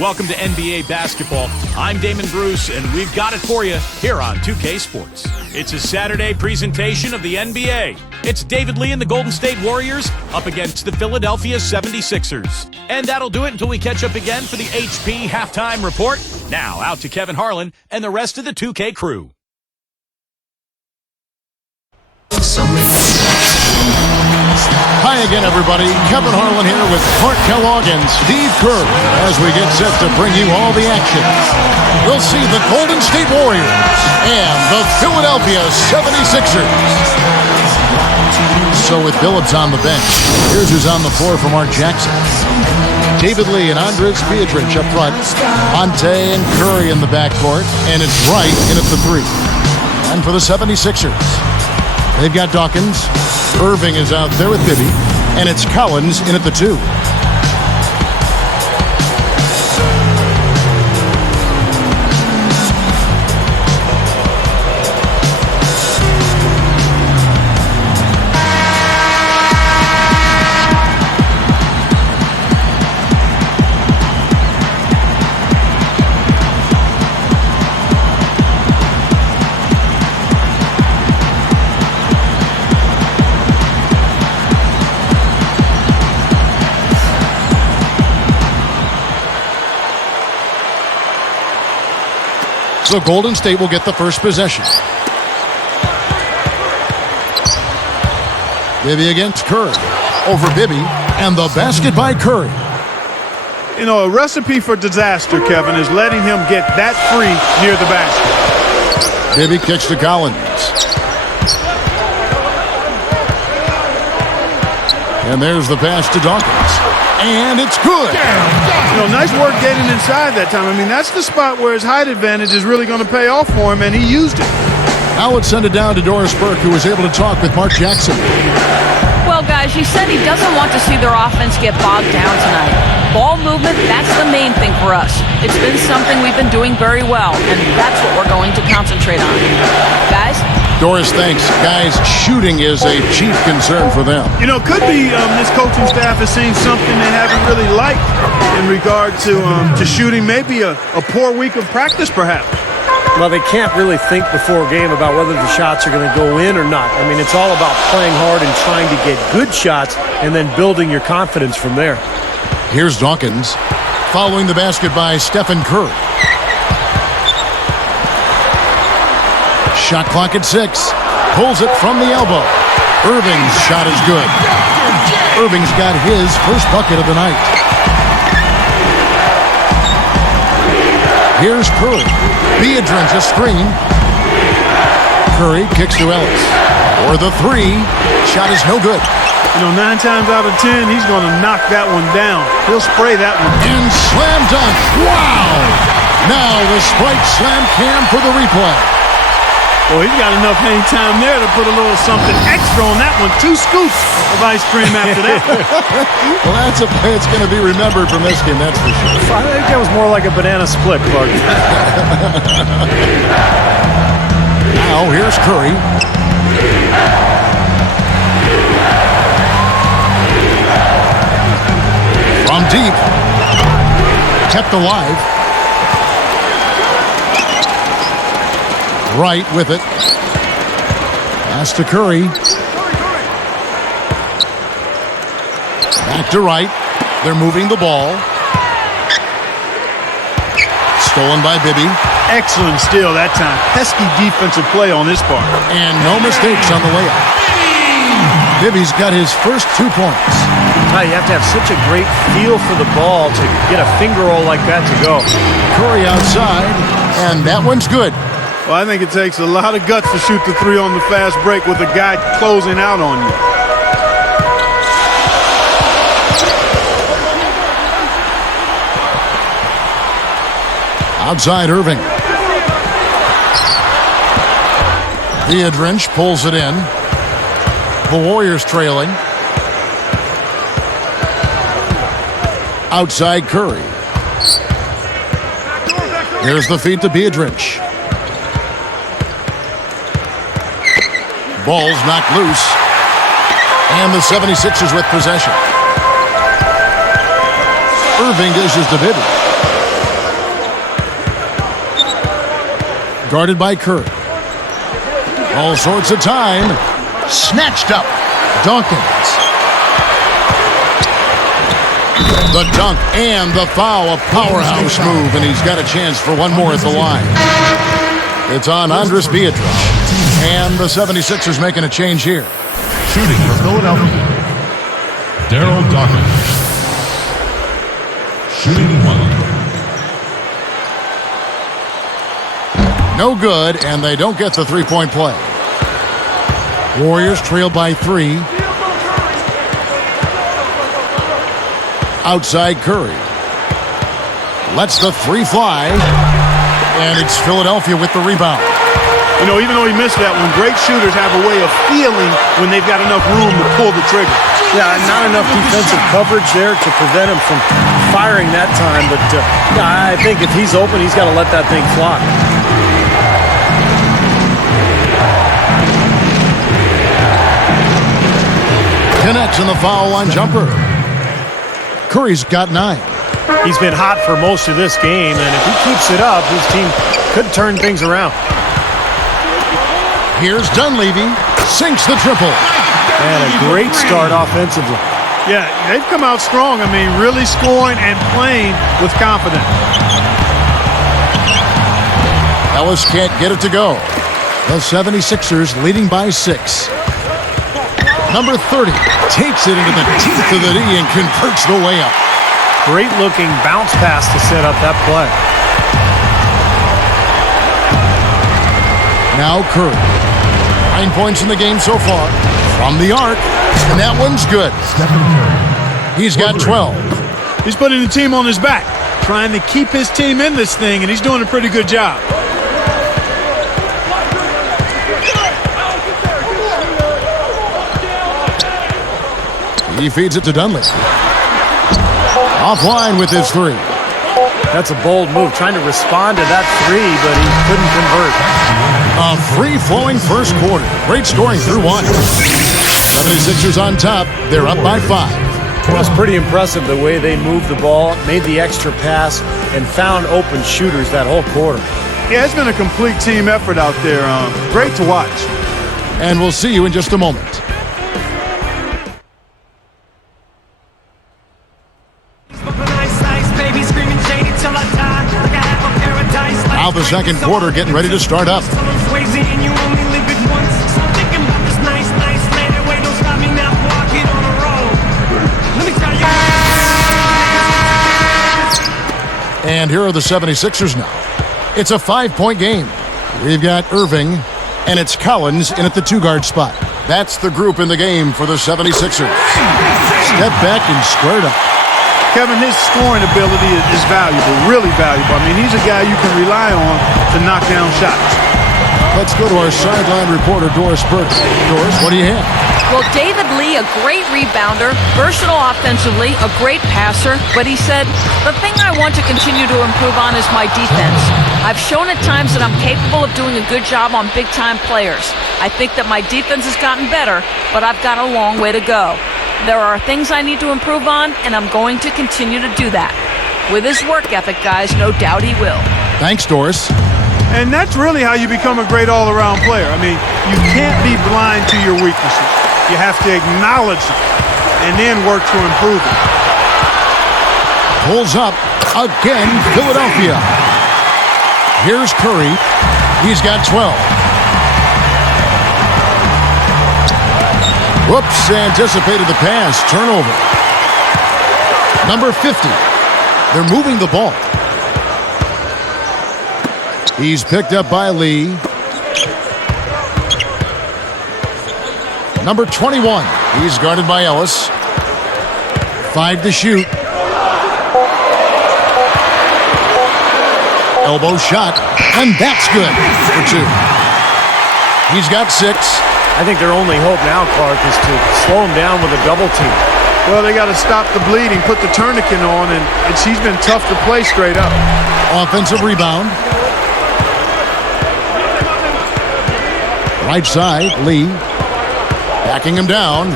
Welcome to NBA basketball. I'm Damon Bruce, and we've got it for you here on 2K Sports. It's a Saturday presentation of the NBA. It's David Lee and the Golden State Warriors up against the Philadelphia 76ers. And that'll do it until we catch up again for the HP Halftime Report. Now, out to Kevin Harlan and the rest of the 2K crew. Hi again, everybody. Kevin Harlan here with Clark Kellogg and Steve Kerr as we get set to bring you all the action. We'll see the Golden State Warriors and the Philadelphia 76ers. So with Billups on the bench, here's who's on the floor for Mark Jackson. David Lee and Andres Pietrich up front. Monte and Curry in the backcourt. And it's Wright in at the 3. And for the 76ers, they've got Dawkins. Irving is out there with Bibby. And it's Collins in at the 2. So Golden State will get the first possession. Bibby against Curry. Over Bibby, and the basket by Curry. You know, a recipe for disaster, Kevin, is letting him get that free near the basket. Bibby kicks to Collins. And there's the pass to Dawkins. And it's good. You know, nice work getting inside that time. I mean, that's the spot where his height advantage is really going to pay off for him, and he used it. Now let's send it down to Doris Burke, who was able to talk with Mark Jackson. Well, guys, he said he doesn't want to see their offense get bogged down tonight. Ball movement, that's the main thing for us. It's been something we've been doing very well, and that's what we're going to concentrate on. Guys? Doris, thanks. Guys, shooting is a chief concern for them. You know, could be this coaching staff is seeing something they haven't really liked in regard to shooting. Maybe a poor week of practice, perhaps. Well, they can't really think before a game about whether the shots are going to go in or not. I mean, it's all about playing hard and trying to get good shots and then building your confidence from there. Here's Dawkins, following the basket by Stephen Curry. Shot clock at 6. Pulls it from the elbow. Irving's shot is good. Irving's got his first bucket of the night. Here's Curry. Biedrins a screen. Curry kicks to Ellis. For the 3. Shot is no good. You know, 9 times out of 10, he's going to knock that one down. He'll spray that one. And slam dunk. Wow! Now the Sprite Slam Cam for the replay. Well, he's got enough hang time there to put a little something extra on that one. 2 scoops of ice cream after that. Well, that's a play that's going to be remembered from this game, that's for sure. I think that was more like a banana split, Clark. Now, here's Curry. From deep. Kept alive. Wright with it. Pass to Curry. Back to Wright. They're moving the ball. Stolen by Bibby. Excellent steal that time. Pesky defensive play on his part. And no mistakes on the layup. Bibby's got his first 2 points. You have to have such a great feel for the ball to get a finger roll like that to go. Curry outside, and that one's good. Well, I think it takes a lot of guts to shoot the 3 on the fast break with a guy closing out on you. Outside Irving. Biedrins pulls it in. The Warriors trailing. Outside Curry. Here's the feed to Biedrins. Ball's knocked loose. And the 76ers with possession. Irving dishes to Bibby. Guarded by Curry. All sorts of time. Snatched up. Dawkins. The dunk and the foul. A powerhouse move, and he's got a chance for one more at the line. It's on Andres Pietrich. And the 76ers making a change here. Shooting for Philadelphia, Daryl Dawkins. Shooting 1. No good, and they don't get the three-point play. Warriors trail by 3. Outside Curry. Lets the 3 fly. And it's Philadelphia with the rebound. You know, even though he missed that one, great shooters have a way of feeling when they've got enough room to pull the trigger. Yeah, not enough defensive coverage there to prevent him from firing that time. But I think if he's open, he's got to let that thing fly. Connects in the foul line jumper. Curry's got 9. He's been hot for most of this game, and if he keeps it up, his team could turn things around. Here's Dunleavy. Sinks the triple. And a great start offensively. Yeah, they've come out strong. I mean, really scoring and playing with confidence. Ellis can't get it to go. The 76ers leading by 6. Number 30 takes it into the teeth of the D and converts the layup. Great looking bounce pass to set up that play. Now Curry. 9 points in the game so far. From the arc. And that one's good. Stephen Curry. He's got 12. He's putting the team on his back, trying to keep his team in this thing, and he's doing a pretty good job. He feeds it to Dunleavy. Offline with his 3. That's a bold move, trying to respond to that 3, but he couldn't convert. A free-flowing first quarter. Great scoring through 1. 76ers on top. They're up by 5. That's pretty impressive the way they moved the ball, made the extra pass, and found open shooters that whole quarter. Yeah, it's been a complete team effort out there. Great to watch. And we'll see you in just a moment. Now the second quarter getting ready to start up. And here are the 76ers now. It's a 5-point game. We've got Irving, and it's Collins in at the 2-guard spot. That's the group in the game for the 76ers. Step back and squared up. Kevin, his scoring ability is valuable, really valuable. I mean, he's a guy you can rely on to knock down shots. Let's go to our sideline reporter, Doris Burke. Doris, what do you have? Well, David Lee, a great rebounder, versatile offensively, a great passer, but he said, the thing I want to continue to improve on is my defense. I've shown at times that I'm capable of doing a good job on big-time players. I think that my defense has gotten better, but I've got a long way to go. There are things I need to improve on, and I'm going to continue to do that. With his work ethic, guys, no doubt he will. Thanks, Doris. And that's really how you become a great all-around player. I mean, you can't be blind to your weaknesses. You have to acknowledge them and then work to improve them. Pulls up again, Philadelphia. Here's Curry. He's got 12. Whoops, anticipated the pass. Turnover. Number 50. They're moving the ball. He's picked up by Lee. Number 21. He's guarded by Ellis. 5 to shoot. Elbow shot, and that's good for 2. He's got 6. I think their only hope now, Clark, is to slow him down with a double team. Well, they got to stop the bleeding, put the tourniquet on, and he's been tough to play straight up. Offensive rebound. Right side, Lee. Backing him down.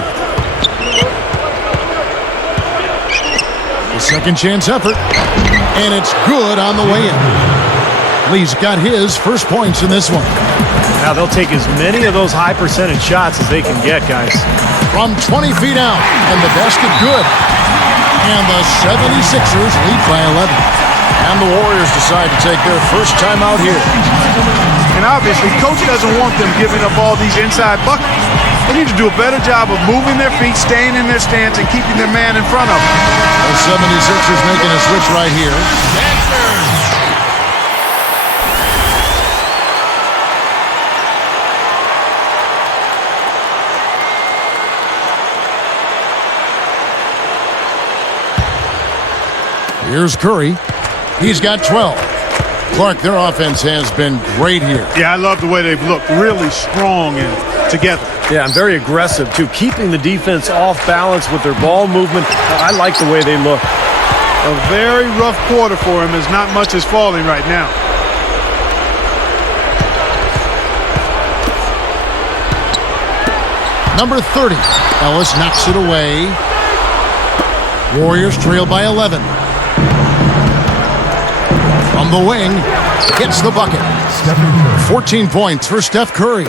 The second chance effort. And it's good on the way in. Lee's got his first points in this one. Now they'll take as many of those high percentage shots as they can get, guys. From 20 feet out, and the basket good. And the 76ers lead by 11. And the Warriors decide to take their first time out here. And obviously, coach doesn't want them giving up all these inside buckets. They need to do a better job of moving their feet, staying in their stance, and keeping their man in front of them. The 76ers making a switch right here. Here's Curry. He's got 12. Clark, their offense has been great here. Yeah, I love the way they've looked. Really strong and together. Yeah, and very aggressive, too. Keeping the defense off balance with their ball movement. I like the way they look. A very rough quarter for him as not much is falling right now. Number 30. Ellis knocks it away. Warriors trail by 11. From the wing, gets the bucket. 14 points for Steph Curry.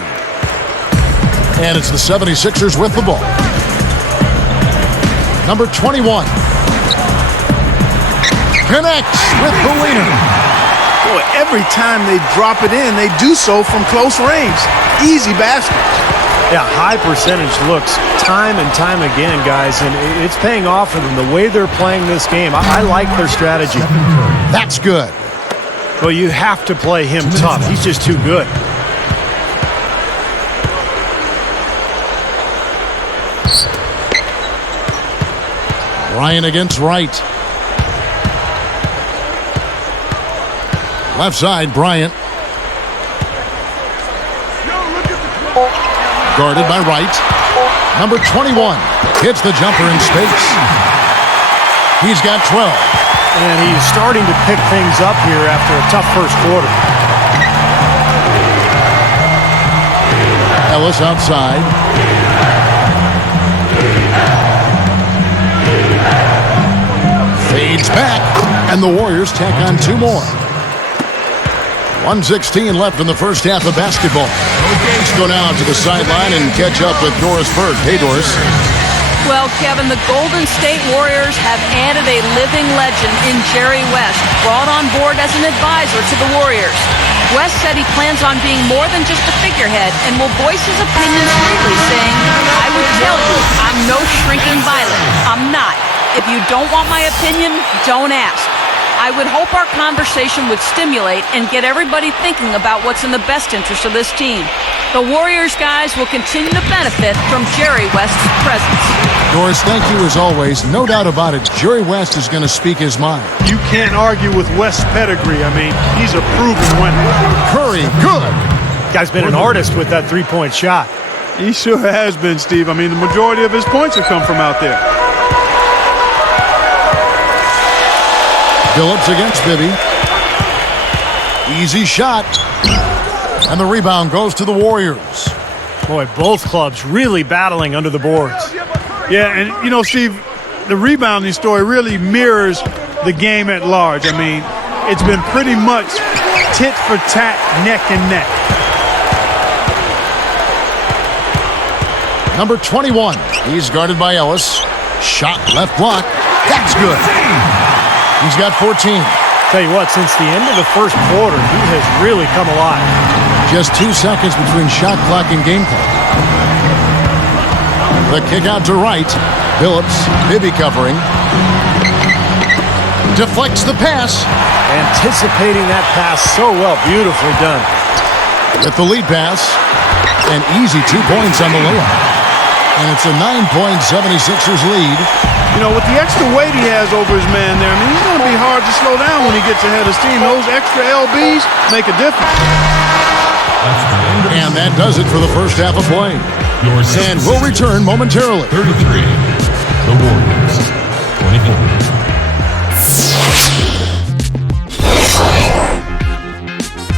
And it's the 76ers with the ball. Number 21. Connects with the leader. Boy, every time they drop it in, they do so from close range. Easy basket. Yeah, high percentage looks time and time again, guys, and it's paying off for them the way they're playing this game. I like their strategy. That's good. Well, you have to play him tough. He's just too good. Bryant against Wright. Left side, Bryant. Guarded by Wright. Number 21 hits the jumper in space. He's got 12. And he's starting to pick things up here after a tough first quarter. Ellis outside. Fades back, and the Warriors tack on two more. 1:16 left in the first half of basketball. Let's go now to the sideline and catch up with Doris Burke. Hey, Doris. Well, Kevin, the Golden State Warriors have added a living legend in Jerry West, brought on board as an advisor to the Warriors. West said he plans on being more than just a figurehead and will voice his opinions freely, saying, "I would tell you, I'm no shrinking violet. I'm not. If you don't want my opinion, don't ask." I would hope our conversation would stimulate and get everybody thinking about what's in the best interest of this team. The Warriors guys will continue to benefit from Jerry West's presence. Doris, thank you as always. No doubt about it, Jerry West is going to speak his mind. You can't argue with West's pedigree. I mean, he's a proven winner. Curry, good. Guy's been an artist with that three-point shot. He sure has been, Steve. I mean, the majority of his points have come from out there. Phillips against Bibby. Easy shot. And the rebound goes to the Warriors. Boy, both clubs really battling under the boards. Yeah, and, you know, Steve, the rebounding story really mirrors the game at large. I mean, it's been pretty much tit for tat, neck and neck. Number 21. He's guarded by Ellis. Shot left block. That's good. He's got 14. Tell you what, since the end of the first quarter, he has really come alive. Just 2 seconds between shot clock and game clock. The kick out to Wright. Phillips, Bibby covering. Deflects the pass. Anticipating that pass so well. Beautifully done. With the lead pass. An easy 2 points on the layup. And it's a 9-point 76ers lead. You know, with the extra weight he has over his man there, I mean, he's going to be hard to slow down when he gets ahead of steam. Those extra LBs make a difference. And that does it for the first half of play. And we'll return momentarily. 33. The Warriors. 24.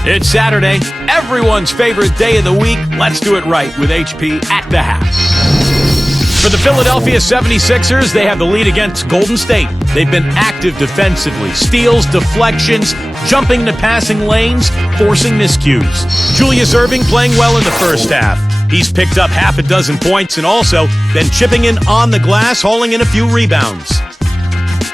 It's Saturday, everyone's favorite day of the week. Let's do it right with HP at the house. For the Philadelphia 76ers, they have the lead against Golden State. They've been active defensively. Steals, deflections, jumping into passing lanes, forcing miscues. Julius Erving playing well in the first half. He's picked up half a dozen points and also been chipping in on the glass, hauling in a few rebounds.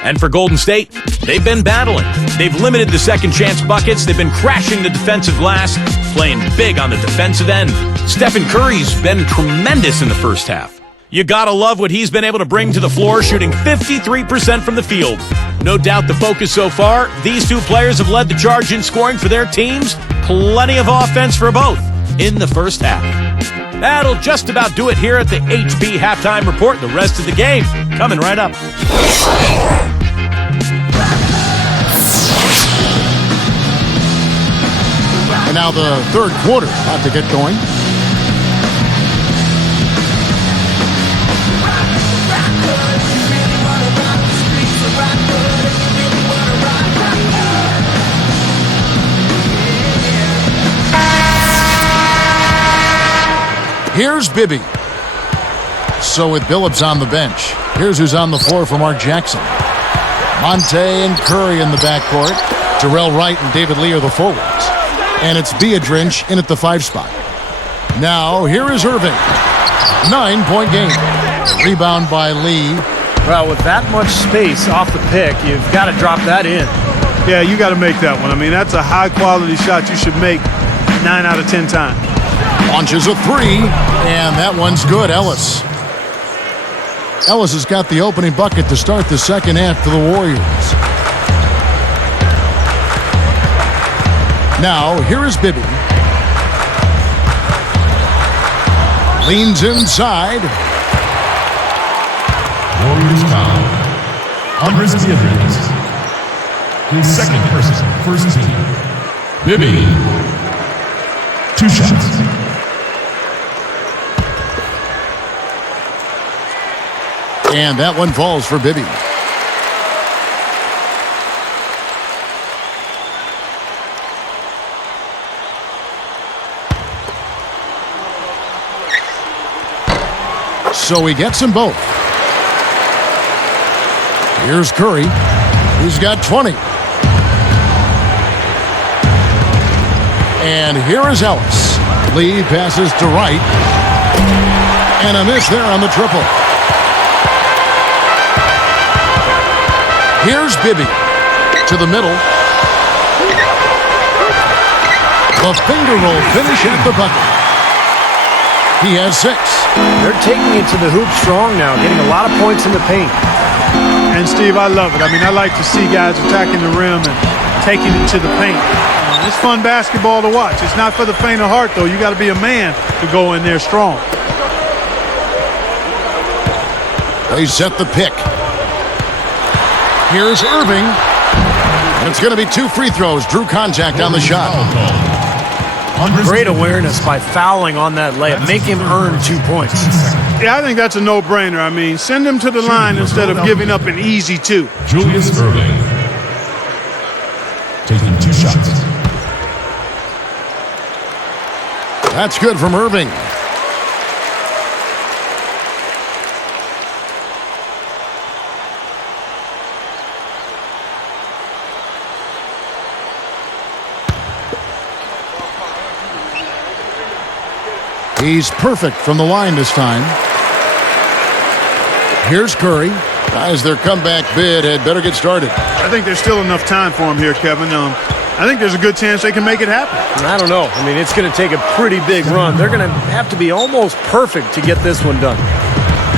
And for Golden State, they've been battling. They've limited the second chance buckets. They've been crashing the defensive glass, playing big on the defensive end. Stephen Curry's been tremendous in the first half. You gotta love what he's been able to bring to the floor, shooting 53% from the field. No doubt the focus so far, these two players have led the charge in scoring for their teams. Plenty of offense for both in the first half. That'll just about do it here at the HP Halftime Report. The rest of the game coming right up. And now the third quarter about to get going. Here's Bibby. So with Billups on the bench, here's who's on the floor for Mark Jackson. Monte and Curry in the backcourt. Terrell Wright and David Lee are the forwards. And it's Biedrins in at the 5 spot. Now, here is Erving. 9-point game. Rebound by Lee. Well, with that much space off the pick, you've got to drop that in. Yeah, you got to make that one. I mean, that's a high-quality shot you should make 9 out of 10 times. Launches a 3, and that one's good. Ellis has got the opening bucket to start the second half for the Warriors. Now, here is Bibby. Leans inside. Warriors foul. Andres Biedrins. His second person, first team. Bibby. 2 shots. And that one falls for Bibby. So he gets them both. Here's Curry. He's got 20. And here is Ellis. Lee passes to Wright. And a miss there on the triple. Here's Bibby to the middle. The finger roll finish at the bucket. He has 6. They're taking it to the hoop strong now, getting a lot of points in the paint. And, Steve, I love it. I mean, I like to see guys attacking the rim and taking it to the paint. It's fun basketball to watch. It's not for the faint of heart, though. You got to be a man to go in there strong. They set the pick. Here's Erving. And it's going to be 2 free throws. Drew contact on the shot. Great awareness by fouling on that layup. Make him earn 2 points. Yeah, I think that's a no-brainer. I mean, send him to the line instead of giving up an easy 2. Julius Erving. Taking 2 shots. That's good from Erving. He's perfect from the line this time. Here's Curry. As their comeback bid had better get started. I think there's still enough time for him here, Kevin. I think there's a good chance they can make it happen. I don't know. I mean, it's going to take a pretty big run. They're going to have to be almost perfect to get this one done.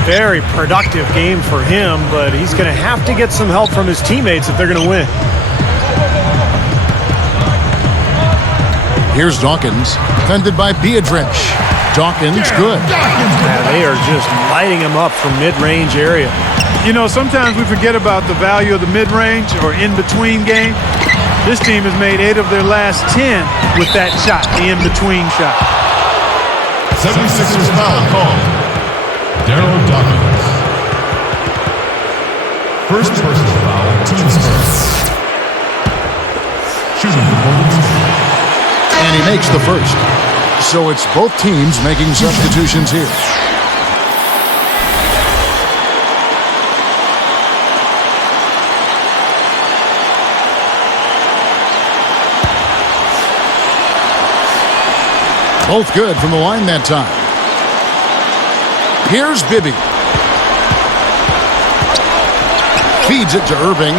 Very productive game for him, but he's going to have to get some help from his teammates if they're going to win. Here's Dawkins, defended by Biedrins. Dawkins, good. Yeah, they are just lighting him up from mid-range area. You know, sometimes we forget about the value of the mid-range or in-between game. This team has made 8 of their last 10 with that shot, the in-between shot. 76ers foul called. Daryl Dawkins. First personal foul, team's first. Shooting for Golden State. And he makes the first. So it's both teams making substitutions here. Both good from the line that time. Here's Bibby. Feeds it to Irving.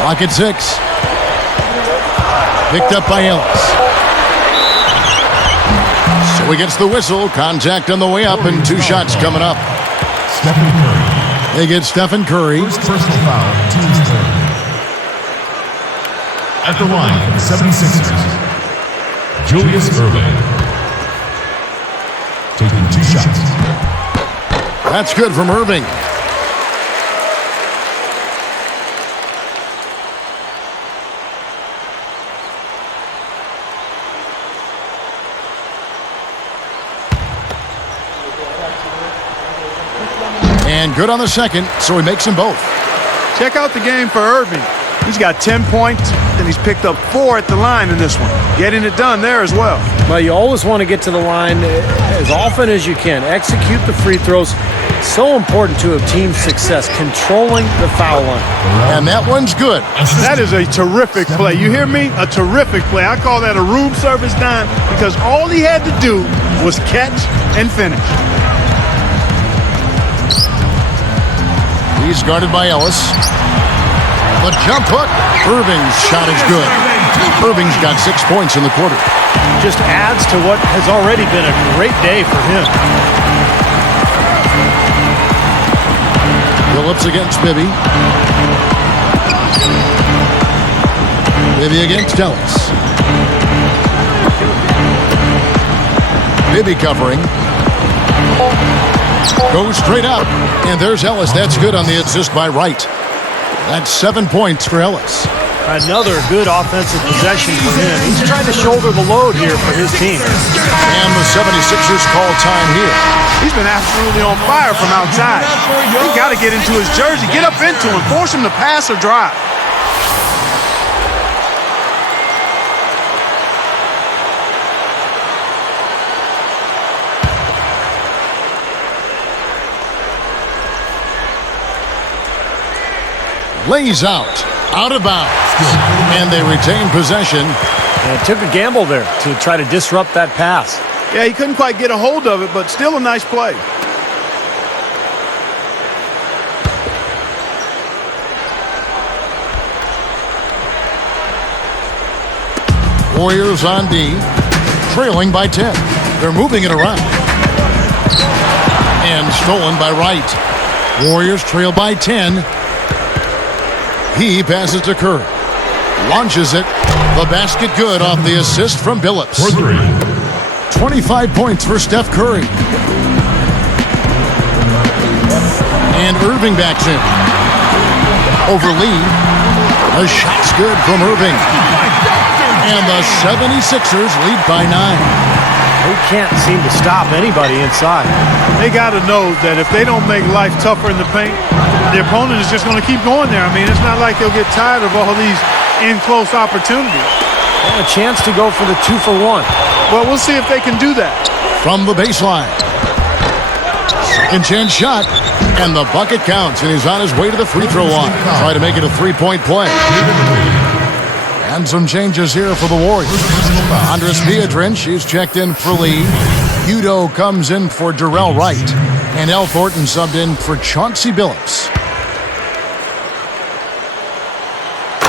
Clock at 6. Picked up by Ellis. So he gets the whistle. Contact on the way up and 2 shots coming up. Stephen Curry. They get Stephen Curry. First personal foul, team's third. At the line for the 76ers, Julius Irving. Taking 2 shots. That's good from Irving. And good on the second, so he makes them both. Check out the game for Irving. He's got 10 points, and he's picked up 4 at the line in this one. Getting it done there as well. Well, you always want to get to the line as often as you can. Execute the free throws. So important to a team's success, controlling the foul line. And that one's good. That is a terrific play. You hear me? A terrific play. I call that a room service dime because all he had to do was catch and finish. He's guarded by Ellis. The jump hook. Irving's shot is good. Irving's got 6 points in the quarter. Just adds to what has already been a great day for him. Phillips against Bibby. Bibby against Ellis. Bibby covering. Goes straight up. And there's Ellis. That's good on the assist by Wright. That's 7 points for Ellis. Another good offensive possession for him. He's trying to shoulder the load here for his team. And the 76ers call time here. He's been absolutely on fire from outside. You got to get into his jersey, get up into him, force him to pass or drive. Lays out of bounds, and they retain possession. And took a gamble there to try to disrupt that pass. Yeah, he couldn't quite get a hold of it, but still a nice play. Warriors on D, trailing by 10. They're moving it around. And stolen by Wright. Warriors trail by 10. He passes to Curry. Launches it. The basket good off the assist from Billups. For 3. 25 points for Steph Curry. And Irving backs in. Over Lee. The shot's good from Irving. And the 76ers lead by 9. They can't seem to stop anybody inside. They got to know that if they don't make life tougher in the paint, the opponent is just going to keep going there. I mean, it's not like they'll get tired of all these in-close opportunities. And a chance to go for the 2-for-1. Well, we'll see if they can do that. From the baseline. Second chance shot. And the bucket counts, and he's on his way to the free throw line. Try to make it a 3-point play. And some changes here for the Warriors. Andres Pietrins, she's checked in for Lee. Udo comes in for Darrell Wright. And Al Thornton subbed in for Chauncey Billups.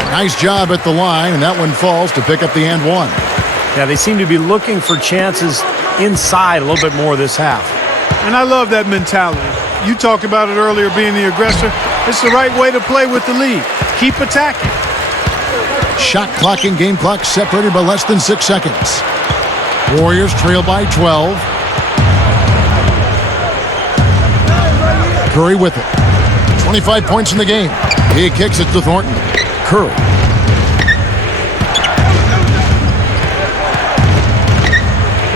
Nice job at the line, and that one falls to pick up the and one. Yeah, they seem to be looking for chances inside a little bit more this half. And I love that mentality. You talked about it earlier, being the aggressor. It's the right way to play with the lead. Keep attacking. Shot clock and game clock separated by less than 6 seconds. Warriors trail by 12. Curry with it. 25 points in the game. He kicks it to Thornton. Curry.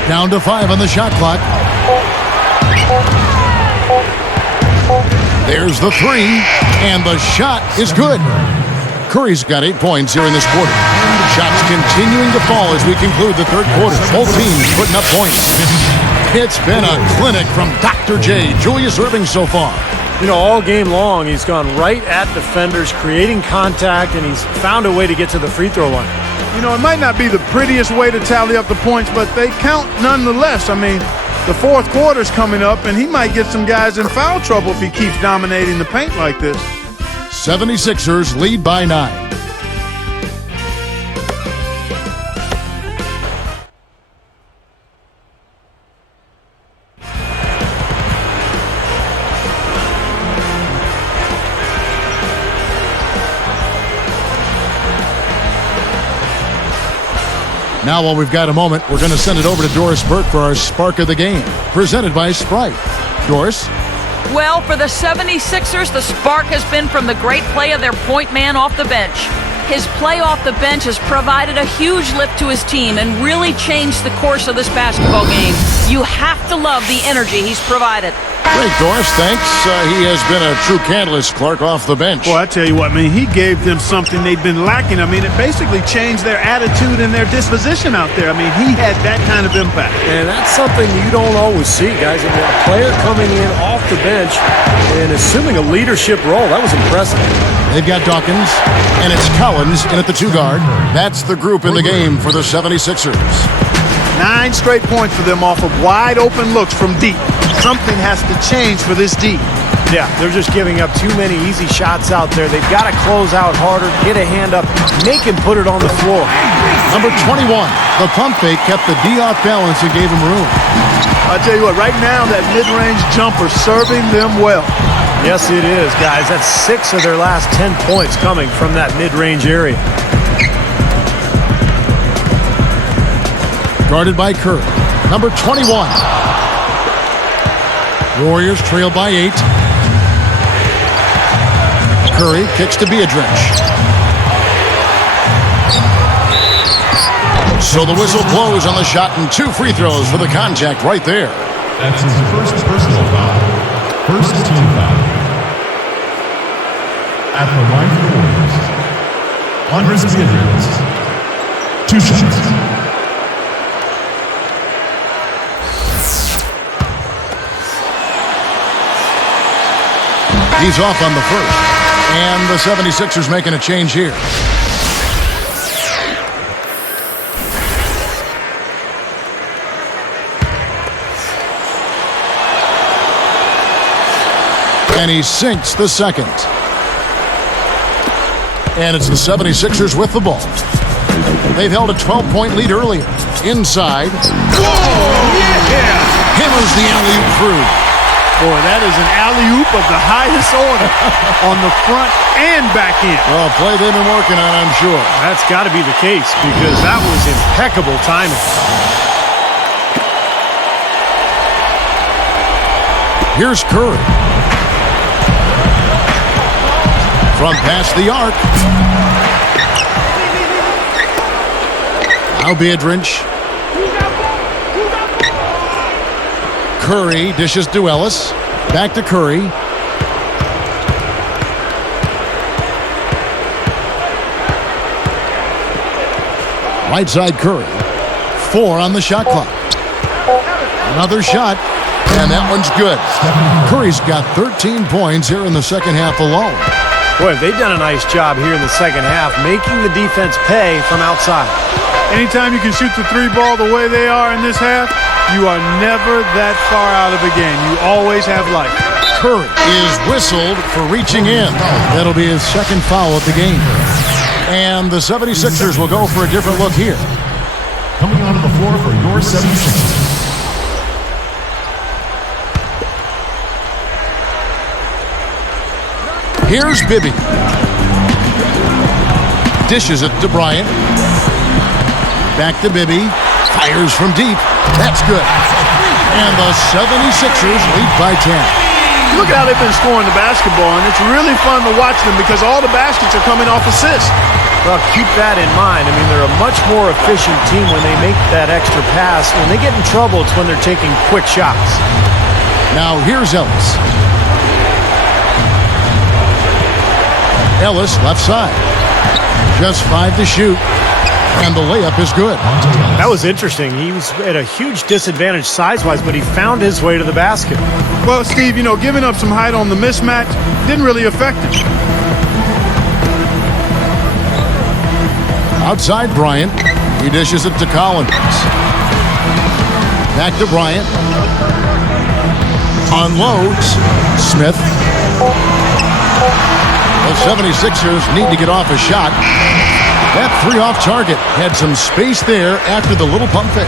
Down to 5 on the shot clock. There's the 3, and the shot is good. Curry's got 8 points here in this quarter. Shots continuing to fall as we conclude the third quarter. Both teams putting up points. It's been a clinic from Dr. J, Julius Erving so far. You know, all game long, he's gone right at defenders, creating contact, and he's found a way to get to the free throw line. You know, it might not be the prettiest way to tally up the points, but they count nonetheless. I mean, the fourth quarter's coming up, and he might get some guys in foul trouble if he keeps dominating the paint like this. 76ers lead by 9. Now, while we've got a moment, we're going to send it over to Doris Burke for our Spark of the Game, presented by Sprite. Doris? Well, for the 76ers, the spark has been from the great play of their point man off the bench. His play off the bench has provided a huge lift to his team and really changed the course of this basketball game. You have to love the energy he's provided. Great, Doris. Thanks. He has been a true catalyst, Clark, off the bench. Boy, I tell you what, man, he gave them something they've been lacking. I mean, it basically changed their attitude and their disposition out there. I mean, he had that kind of impact. And that's something you don't always see, guys. I mean, a player coming in off the bench and assuming a leadership role, that was impressive. They've got Dawkins, and it's Collins in at the 2 guard. That's the group in the game for the 76ers. 9 straight points for them off of wide open looks from deep. Something has to change for this deep. Yeah, they're just giving up too many easy shots out there. They've got to close out harder, get a hand up, make him put it on the floor. Number 21, the pump fake kept the D off balance and gave him room. I'll tell you what, right now that mid-range jumper serving them well. Yes, it is, guys. That's 6 of their last 10 points coming from that mid-range area. Guarded by Curry. Number 21. Warriors trail by 8. Curry kicks to Beatrice. So the whistle blows on the shot and 2 free throws for the contact right there. That's his first personal foul. First team foul. At the line for the Warriors, Andres Beatrice. 2 shots. He's off on the first. And the 76ers making a change here. And he sinks the second. And it's the 76ers with the ball. They've held a 12-point lead earlier. Inside. Whoa! Yeah! Hammers the alley-oop through. Boy, that is an alley-oop of the highest order on the front and back end. Well, play they've been working on, I'm sure. That's got to be the case because that was impeccable timing. Here's Curry. From past the arc. Now Beatrice. Curry dishes to Ellis. Back to Curry. Right side Curry. 4 on the shot clock. Another shot, and that one's good. Curry's got 13 points here in the second half alone. Boy, they've done a nice job here in the second half, making the defense pay from outside. Anytime you can shoot the 3 ball the way they are in this half, you are never that far out of a game. You always have life. Curry is whistled for reaching in. That'll be his second foul of the game. And the 76ers will go for a different look here. Coming onto the floor for your 76ers. Here's Bibby. Dishes it to Bryant. Back to Bibby. Fires from deep. That's good. And the 76ers lead by 10. Look at how they've been scoring the basketball, and it's really fun to watch them because all the baskets are coming off assists. Well, keep that in mind. I mean, they're a much more efficient team when they make that extra pass. When they get in trouble, it's when they're taking quick shots. Now here's Ellis. Ellis left side. Just 5 to shoot. And the layup is good. That was interesting. He was at a huge disadvantage size-wise, but he found his way to the basket. Well, Steve, giving up some height on the mismatch didn't really affect him. Outside Bryant. He dishes it to Collins. Back to Bryant. Unloads. Smith. The 76ers need to get off a shot. That three off target had some space there after the little pump fake.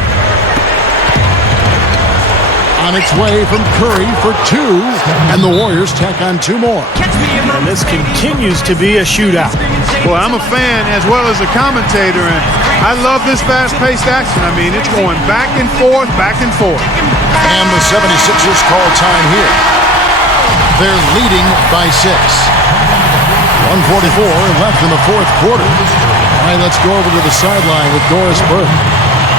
On its way from Curry for two, and the Warriors tack on two more. And this continues to be a shootout. Boy, I'm a fan as well as a commentator, and I love this fast-paced action. I mean, it's going back and forth, back and forth. And the 76ers call time here. They're leading by 6. 1:44 left in the fourth quarter. All right, let's go over to the sideline with Doris Burke.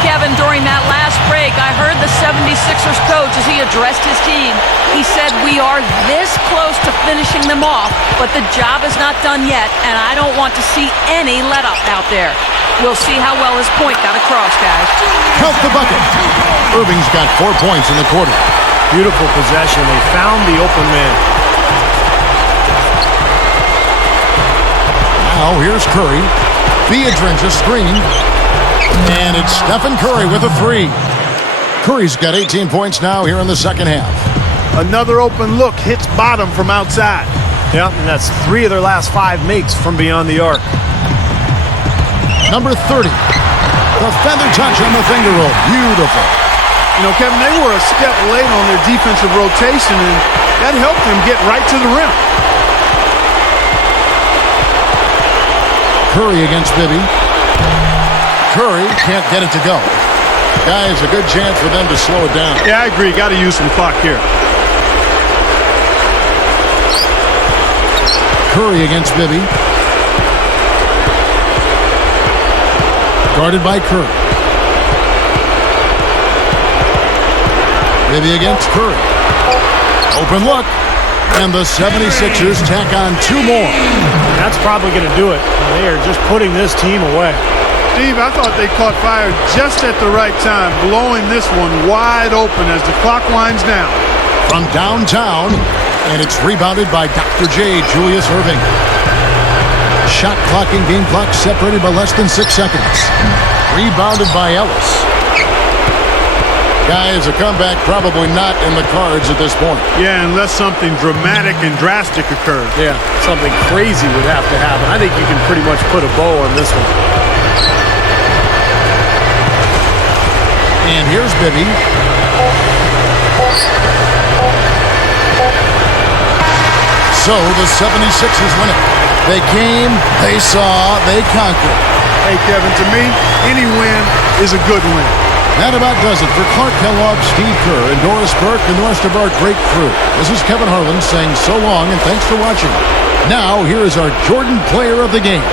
Kevin, during that last break, I heard the 76ers coach as he addressed his team. He said, we are this close to finishing them off, but the job is not done yet, and I don't want to see any let-up out there. We'll see how well his point got across, guys. Count the bucket. Irving's got 4 points in the quarter. Beautiful possession. They found the open man. Now here's Curry. Beatrice a screen. And it's Stephen Curry with a three. Curry's got 18 points now here in the second half. Another open look hits bottom from outside. Yep, and that's 3 of their last 5 makes from beyond the arc. Number 30. The feather touch on the finger roll. Beautiful. Kevin, they were a step late on their defensive rotation, and that helped them get right to the rim. Curry against Bibby. Curry can't get it to go. Guys, a good chance for them to slow it down. Yeah, I agree. Got to use some clock here. Curry against Bibby. Guarded by Curry. Bibby against Curry. Open look. And the 76ers tack on 2 more. That's probably going to do it. They are just putting this team away. Steve, I thought they caught fire just at the right time, blowing this one wide open as the clock winds down. From downtown, and it's rebounded by Dr. J, Julius Irving. Shot clock and game clock separated by less than 6 seconds. Rebounded by Ellis. Guys, a comeback probably not in the cards at this point. Yeah, unless something dramatic and drastic occurs. Yeah, something crazy would have to happen. I think you can pretty much put a bow on this one. And here's Bibby. So the 76ers win it. They came, they saw, they conquered. Hey, Kevin, to me, any win is a good win. That about does it for Clark Kellogg, Steve Kerr, and Doris Burke, and the rest of our great crew. This is Kevin Harlan saying so long and thanks for watching. Now, here is our Jordan Player of the Game.